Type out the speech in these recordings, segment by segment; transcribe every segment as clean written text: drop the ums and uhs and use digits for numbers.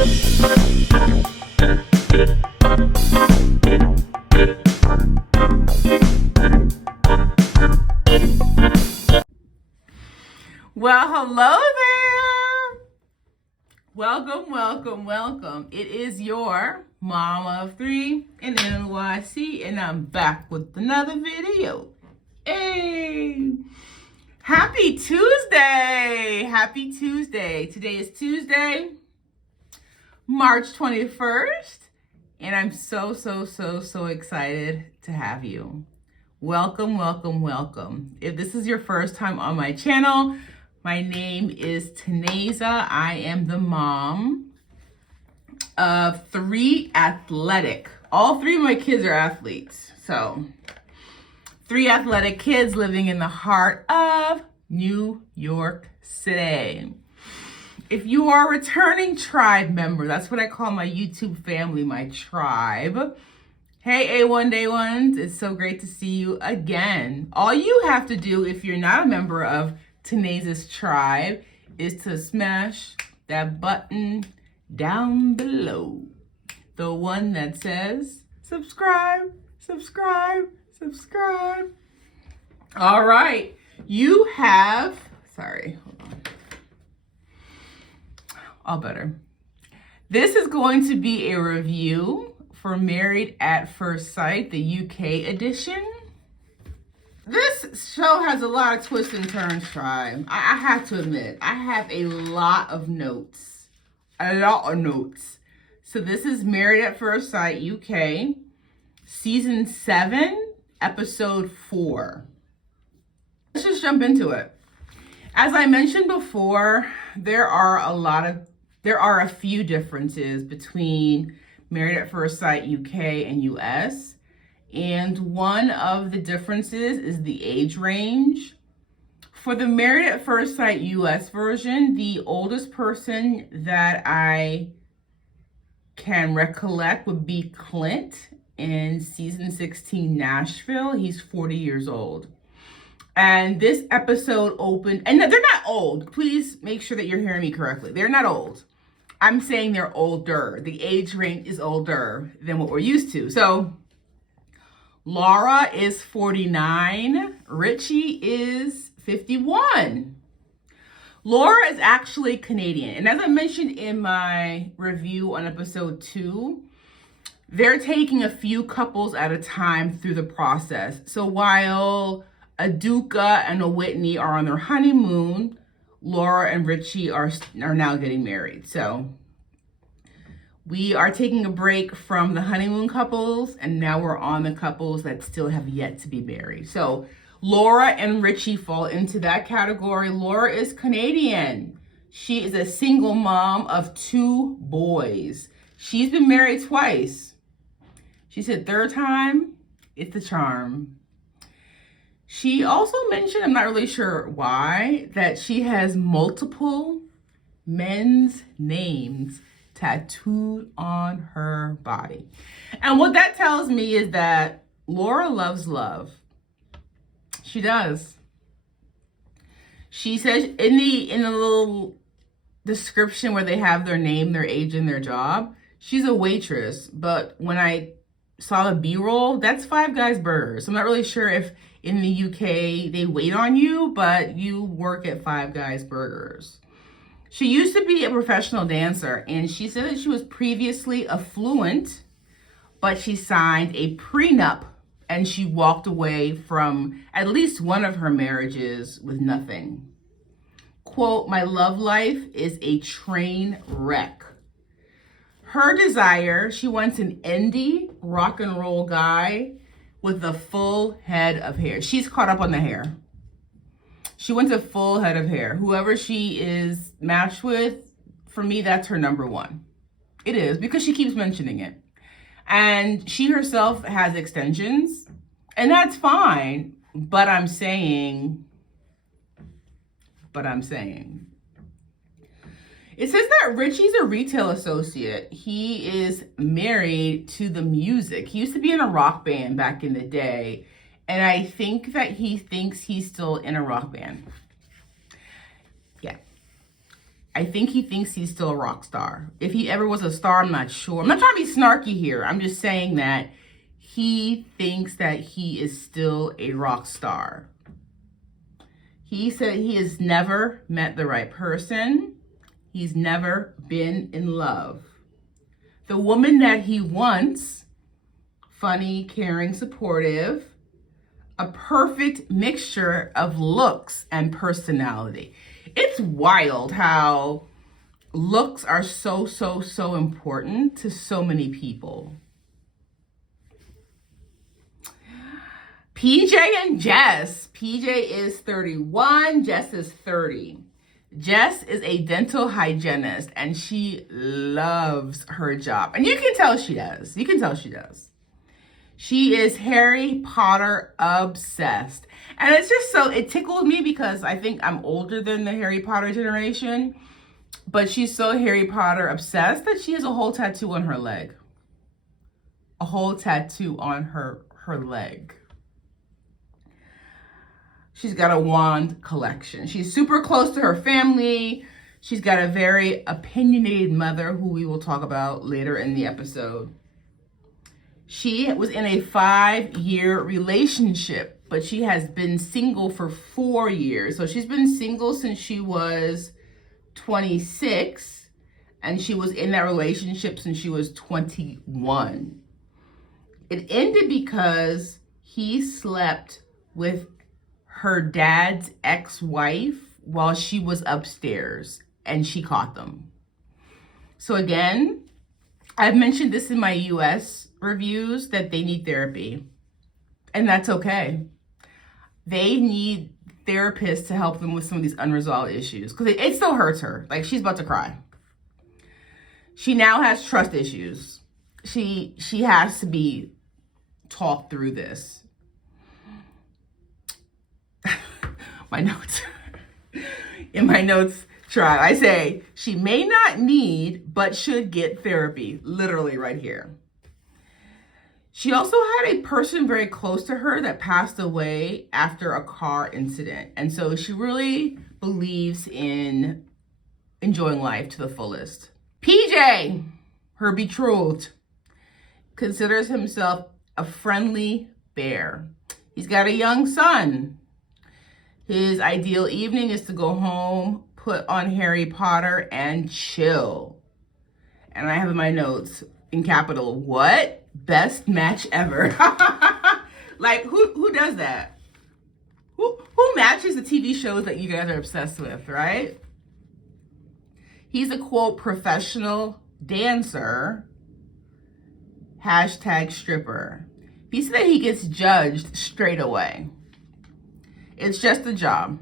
Well, hello there. Welcome, welcome, welcome. It is your mama of three in NYC, and I'm back with another video. Hey, happy Tuesday. Happy Tuesday. Today is Tuesday, March 21st, and I'm so excited to have you. Welcome, welcome, welcome. If this is your first time on my channel, my name is Taneza. I am the mom of all three of my kids are athletes. So 3 athletic kids living in the heart of New York City. If you are a returning tribe member, that's what I call my YouTube family, my tribe. Hey, A1 Day Ones, it's so great to see you again. All you have to do if you're not a member of Taneza's tribe is to smash that button down below. The one that says subscribe, subscribe, subscribe. All right, you have, sorry, hold on. All better. This is going to be a review for Married at First Sight, the UK edition. This show has a lot of twists and turns, tribe. I have to admit, I have a lot of notes. So this is Married at First Sight UK, Season 7, Episode 4. Let's just jump into it. As I mentioned before, there are a few differences between Married at First Sight UK and US. And one of the differences is the age range. For the Married at First Sight US version, the oldest person that I can recollect would be Clint in season 16 Nashville. He's 40 years old. And this episode opened, and they're not old. Please make sure that you're hearing me correctly. They're not old. I'm saying they're older. The age range is older than what we're used to. So Laura is 49. Richie is 51. Laura is actually Canadian. And as I mentioned in my review on episode 2, they're taking a few couples at a time through the process. So while a Duca and a Whitney are on their honeymoon, Laura and Richie are now getting married. So we are taking a break from the honeymoon couples, and now we're on the couples that still have yet to be married. So Laura and Richie fall into that category. Laura is Canadian. She is a single mom of 2 boys. She's been married twice. She said third time, it's the charm. She also mentioned, I'm not really sure why, that she has multiple men's names tattooed on her body. And what that tells me is that Laura loves love. She does. She says in the little description where they have their name, their age, and their job, she's a waitress. But when I saw the B-roll, that's Five Guys Burgers. I'm not really sure if in the UK they wait on you, but you work at Five Guys Burgers. She used to be a professional dancer, and she said that she was previously affluent, but she signed a prenup and she walked away from at least one of her marriages with nothing. Quote, "My love life is a train wreck." Her desire, she wants an indie rock and roll guy with a full head of hair. She's caught up on the hair. She wants a full head of hair. Whoever she is matched with, for me, that's her number one. It is, because she keeps mentioning it. And she herself has extensions, and that's fine. But I'm saying. It says that Richie's a retail associate. He is married to the music. He used to be in a rock band back in the day. And I think that he thinks he's still in a rock band. Yeah. I think he thinks he's still a rock star. If he ever was a star, I'm not sure. I'm not trying to be snarky here. I'm just saying that he thinks that he is still a rock star. He said he has never met the right person. He's never been in love. The woman that he wants, funny, caring, supportive, a perfect mixture of looks and personality. It's wild how looks are so important to so many people. PJ and Jess. PJ is 31, Jess is 30. Jess is a dental hygienist and she loves her job. And you can tell she does. You can tell she does. She is Harry Potter obsessed. And it's just so, it tickles me because I think I'm older than the Harry Potter generation. But she's so Harry Potter obsessed that she has a whole tattoo on her leg. A whole tattoo on her leg. She's got a wand collection. She's super close to her family. She's got a very opinionated mother who we will talk about later in the episode. She was in a 5-year relationship, but she has been single for 4 years. So she's been single since she was 26, and she was in that relationship since she was 21. It ended because he slept with her dad's ex-wife while she was upstairs, and she caught them. So again, I've mentioned this in my US reviews that they need therapy, and that's okay. They need therapists to help them with some of these unresolved issues because it still hurts her. Like, she's about to cry. She now has trust issues. She has to be talked through this. My notes. In my notes, I say, she may not need, but should get therapy. Literally right here. She also had a person very close to her that passed away after a car incident. And so she really believes in enjoying life to the fullest. PJ, her betrothed, considers himself a friendly bear. He's got a young son. His ideal evening is to go home, put on Harry Potter, and chill. And I have in my notes, in capital, what? Best match ever. Like, who does that? Who matches the TV shows that you guys are obsessed with, right? He's a, quote, professional dancer, hashtag stripper. He said that he gets judged straight away. It's just a job.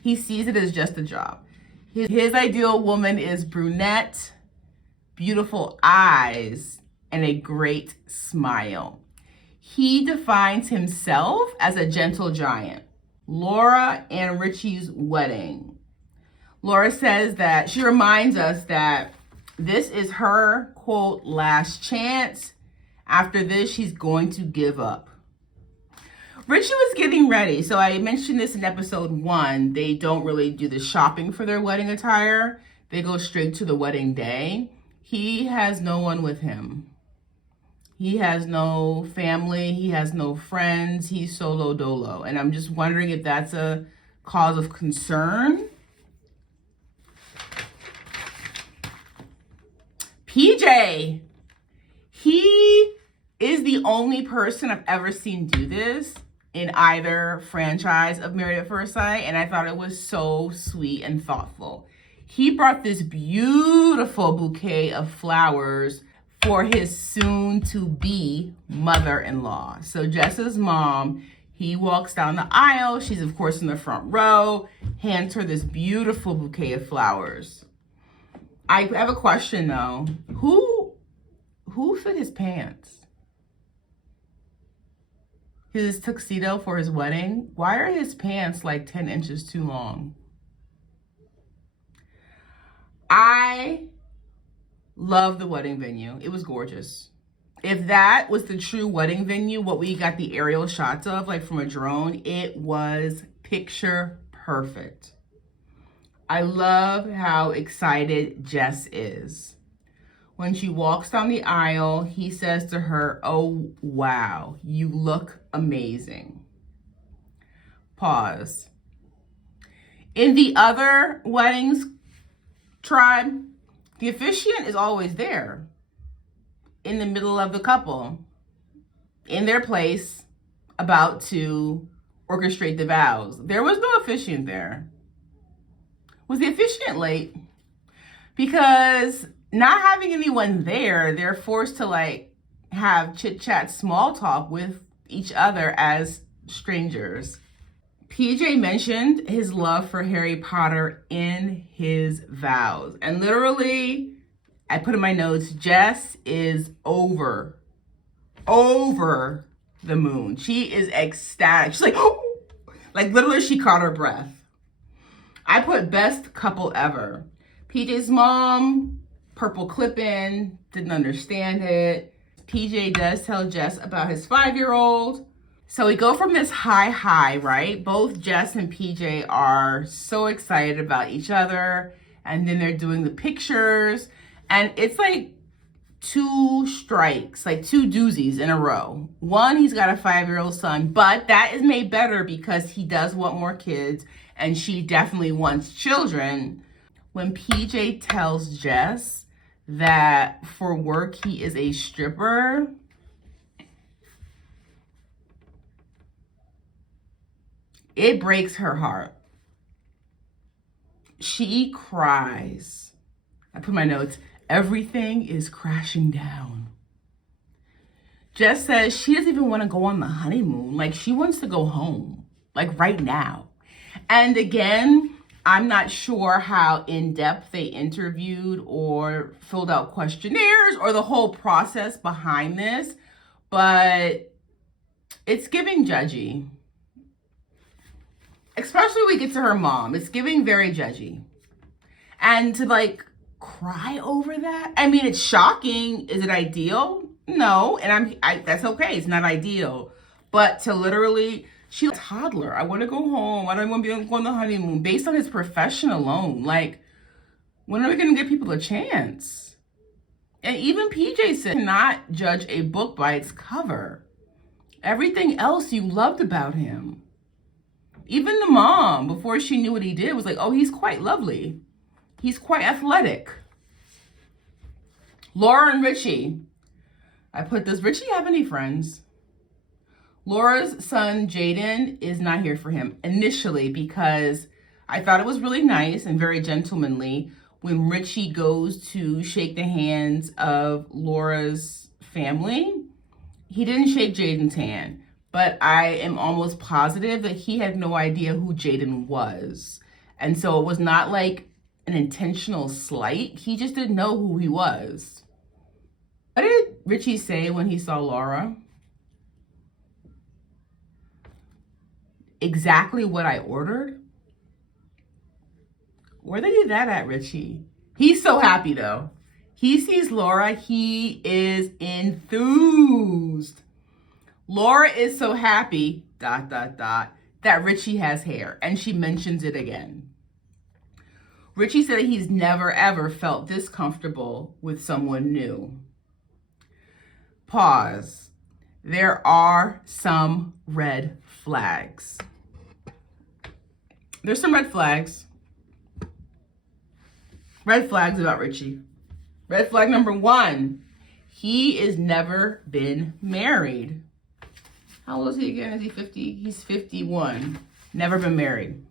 He sees it as just a job. His ideal woman is brunette, beautiful eyes, and a great smile. He defines himself as a gentle giant. Laura and Richie's wedding. Laura says that she reminds us that this is her, quote, last chance. After this, she's going to give up. Richie was getting ready. So I mentioned this in episode 1. They don't really do the shopping for their wedding attire. They go straight to the wedding day. He has no one with him. He has no family. He has no friends. He's solo dolo. And I'm just wondering if that's a cause of concern. PJ, he is the only person I've ever seen do this in either franchise of Married at First Sight, and I thought it was so sweet and thoughtful. He brought this beautiful bouquet of flowers for his soon-to-be mother-in-law. So Jess's mom, he walks down the aisle. She's, of course, in the front row, hands her this beautiful bouquet of flowers. I have a question, though. Who fit his pants? His tuxedo for his wedding? Why are his pants like 10 inches too long? I love the wedding venue. It was gorgeous. If that was the true wedding venue, what we got the aerial shots of, like from a drone, it was picture perfect. I love how excited Jess is. When she walks down the aisle, he says to her, "Oh, wow, you look amazing." Pause. In the other weddings tribe, the officiant is always there in the middle of the couple, in their place, about to orchestrate the vows. There was no officiant there. Was the officiant late? Because not having anyone there, they're forced to like have chit chat, small talk with each other as strangers. PJ mentioned his love for Harry Potter in his vows. And literally, I put in my notes, Jess is over the moon. She is ecstatic. She's like, oh! Like literally she caught her breath. I put best couple ever. PJ's mom, purple clip-in, didn't understand it. PJ does tell Jess about his 5-year-old. So we go from this high, right? Both Jess and PJ are so excited about each other. And then they're doing the pictures. And it's like 2 strikes, like 2 doozies in a row. One, he's got a 5-year-old son, but that is made better because he does want more kids and she definitely wants children. When PJ tells Jess that for work he is a stripper, it breaks her heart. She cries. I put my notes, everything is crashing down. Jess says she doesn't even want to go on the honeymoon. Like she wants to go home, like right now. And again, I'm not sure how in-depth they interviewed or filled out questionnaires or the whole process behind this, but it's giving judgy. Especially when we get to her mom. It's giving very judgy. And to like cry over that? I mean, it's shocking. Is it ideal? No. And that's okay. It's not ideal. But to literally, she's a toddler. I want to go home. I don't want to be on the honeymoon. Based on his profession alone. Like, when are we going to give people a chance? And even PJ said, not judge a book by its cover. Everything else you loved about him. Even the mom, before she knew what he did, was like, oh, he's quite lovely. He's quite athletic. Laura and Richie. I put, does Richie have any friends? Laura's son, Jaden, is not here for him initially because I thought it was really nice and very gentlemanly when Richie goes to shake the hands of Laura's family. He didn't shake Jaden's hand. But I am almost positive that he had no idea who Jaden was. And so it was not like an intentional slight. He just didn't know who he was. What did Richie say when he saw Laura? Exactly what I ordered? Where they did that at, Richie? He's so happy though. He sees Laura, he is enthused. Laura is so happy, ... that Richie has hair, and she mentions it again. Richie said that he's never ever felt this comfortable with someone new. Pause. There are some red flags. There's some red flags. Red flags about Richie. Red flag number 1, he is never been married. How old is he again? Is he 50? He's 51. Never been married.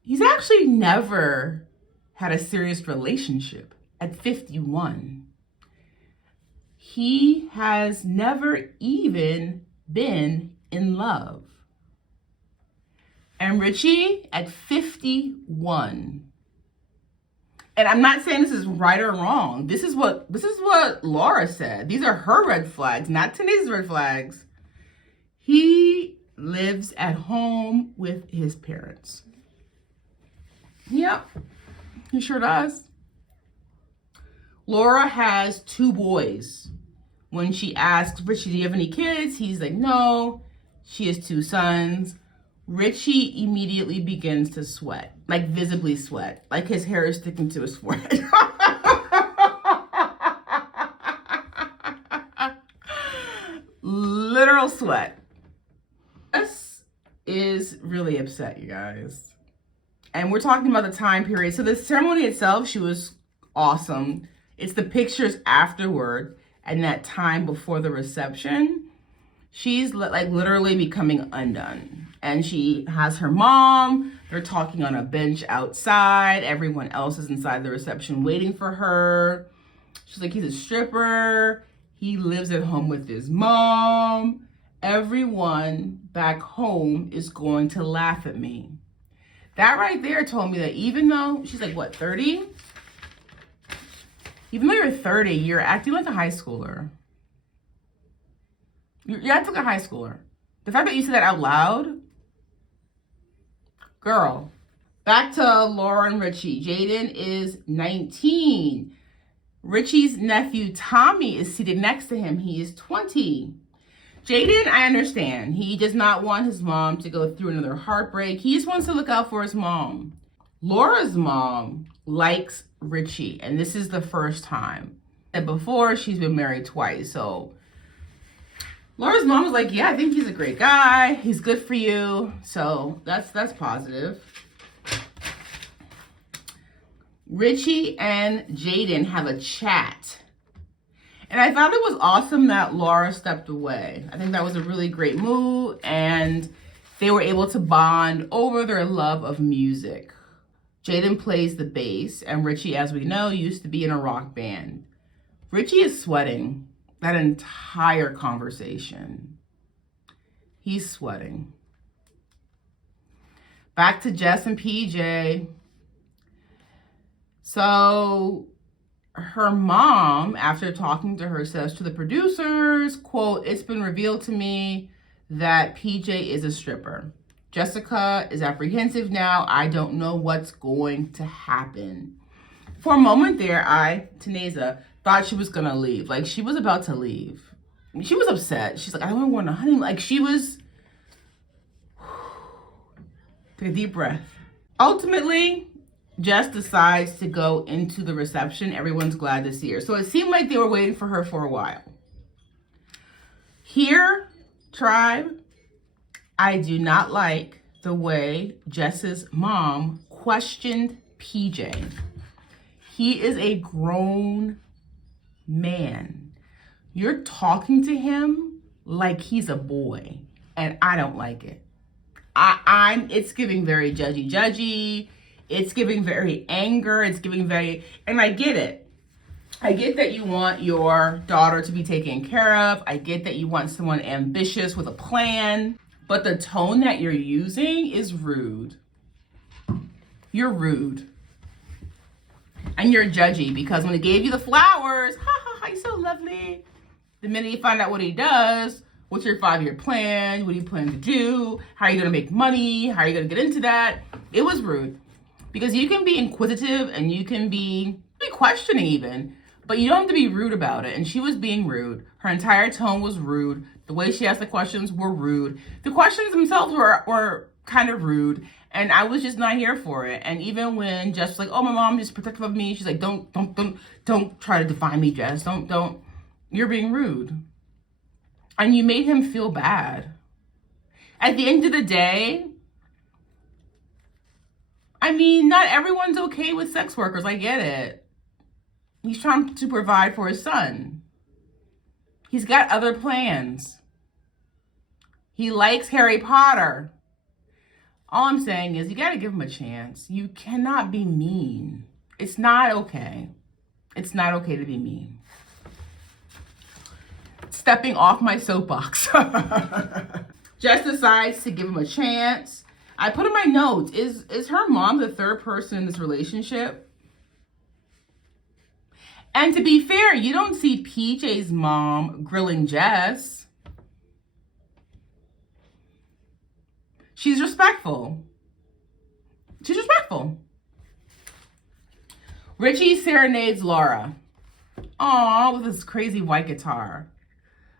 He's actually never had a serious relationship at 51. He has never even been in love. And Richie at 51. And I'm not saying this is right or wrong. This is what Laura said. These are her red flags, not Tanae's red flags. He lives at home with his parents. Yep, he sure does. Laura has 2 boys. When she asked Richie, do you have any kids? He's like, no. She has 2 sons. Richie immediately begins to sweat, like visibly sweat, like his hair is sticking to his forehead. Literal sweat. This is really upset, you guys. And we're talking about the time period. So the ceremony itself, she was awesome. It's the pictures afterward and that time before the reception. She's like literally becoming undone. And she has her mom. They're talking on a bench outside. Everyone else is inside the reception waiting for her. She's like, he's a stripper. He lives at home with his mom. Everyone back home is going to laugh at me. That right there told me that even though she's like, what, 30? Even though you're 30, you're acting like a high schooler. You're acting like a high schooler. The fact that you said that out loud, girl. Back to Laura and Richie. Jaden is 19. Richie's nephew, Tommy, is seated next to him. He is 20. Jaden, I understand. He does not want his mom to go through another heartbreak. He just wants to look out for his mom. Laura's mom likes Richie, and this is the first time. And before, she's been married twice. So Laura's mom was like, yeah, I think he's a great guy. He's good for you. So that's positive. Richie and Jaden have a chat. And I thought it was awesome that Laura stepped away. I think that was a really great move. And they were able to bond over their love of music. Jaden plays the bass. And Richie, as we know, used to be in a rock band. Richie is sweating that entire conversation. He's sweating. Back to Jess and PJ. So her mom, after talking to her, says to the producers, quote, it's been revealed to me that PJ is a stripper. Jessica is apprehensive now. I don't know what's going to happen. For a moment there, Taneza, thought she was going to leave. Like, she was about to leave. She was upset. She's like, I don't want to go on a honeymoon. Like, she was... Take a deep breath. Ultimately, Jess decides to go into the reception. Everyone's glad to see her. So it seemed like they were waiting for her for a while. Here, tribe, I do not like the way Jess's mom questioned PJ. He is a grown man. You're talking to him like he's a boy, and I don't like it. It's giving very judgy. It's giving very anger. It's giving very, and I get it. I get that you want your daughter to be taken care of. I get that you want someone ambitious with a plan, but the tone that you're using is rude. You're rude. And you're judgy because when he gave you the flowers, you're so lovely. The minute you find out what he does, what's your 5-year plan? What do you plan to do? How are you going to make money? How are you going to get into that? It was rude. Because you can be inquisitive and you can be questioning even, but you don't have to be rude about it. And she was being rude. Her entire tone was rude. The way she asked the questions were rude. The questions themselves were kind of rude. And I was just not here for it. And even when Jess was like, oh, my mom is protective of me. She's like, don't try to define me, Jess. Don't. You're being rude. And you made him feel bad. At the end of the day, I mean, not everyone's okay with sex workers. I get it. He's trying to provide for his son. He's got other plans. He likes Harry Potter. All I'm saying is you got to give him a chance. You cannot be mean. It's not okay. It's not okay to be mean. Stepping off my soapbox. Jess decides to give him a chance. I put in my notes, is her mom the third person in this relationship? And to be fair, you don't see PJ's mom grilling Jess. She's respectful. She's respectful. Richie serenades Laura. Aw, with this crazy white guitar.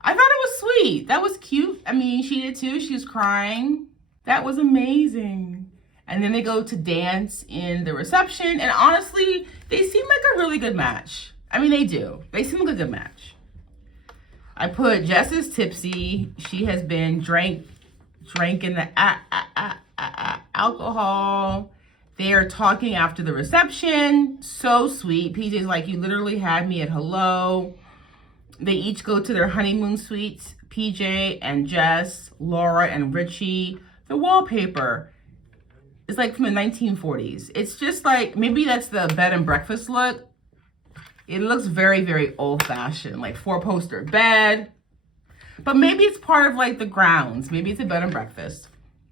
I thought it was sweet. That was cute. I mean, she did too. She was crying. That was amazing. And then they go to dance in the reception. And honestly, they seem like a really good match. I mean, they do. They seem like a good match. I put Jess is tipsy. She has been drinking the alcohol. They are talking after the reception. So sweet. PJ's like, you literally had me at hello. They each go to their honeymoon suites. PJ and Jess, Laura and Richie. The wallpaper is like from the 1940s. It's just like, maybe that's the bed and breakfast look. It looks very, very old-fashioned, like four-poster bed. But maybe it's part of like the grounds. Maybe it's a bed and breakfast.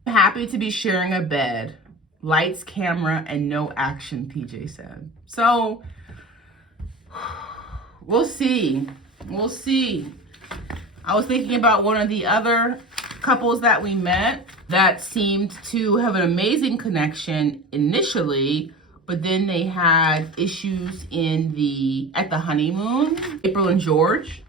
I'm happy to be sharing a bed. Lights, camera, and no action, PJ said. So, we'll see. We'll see. I was thinking about one of the other couples that we met that seemed to have an amazing connection initially, but then they had issues at the honeymoon, April and George.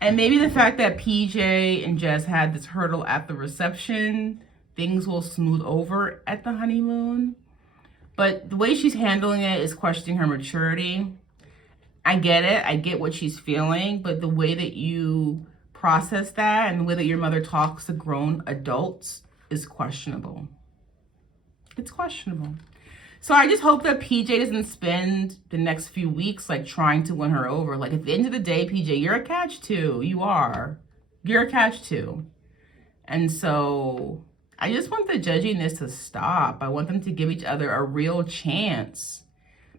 And maybe the fact that PJ and Jess had this hurdle at the reception, things will smooth over at the honeymoon. But the way she's handling it is questioning her maturity. I get it. I get what she's feeling, but the way that you process that and the way that your mother talks to grown adults is questionable. It's questionable. So I just hope that PJ doesn't spend the next few weeks like trying to win her over. Like at the end of the day, PJ, you're a catch too. You are. You're a catch too. And so I just want the judginess to stop. I want them to give each other a real chance.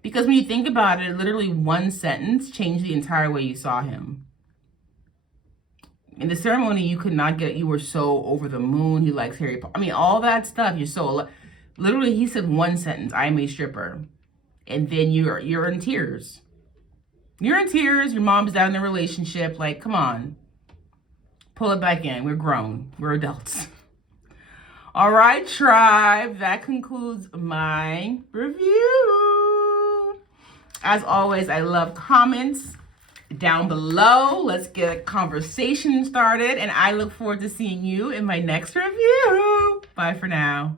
Because when you think about it, literally one sentence changed the entire way you saw him. In the ceremony, you could not get, you were so over the moon. He likes Harry Potter. I mean, all that stuff. You're so, literally, he said one sentence, I'm a stripper. And then you're in tears. You're in tears. Your mom's down in a relationship. Like, come on. Pull it back in. We're grown. We're adults. All right, tribe. That concludes my review. As always, I love comments down below. Let's get a conversation started. And I look forward to seeing you in my next review. Bye for now.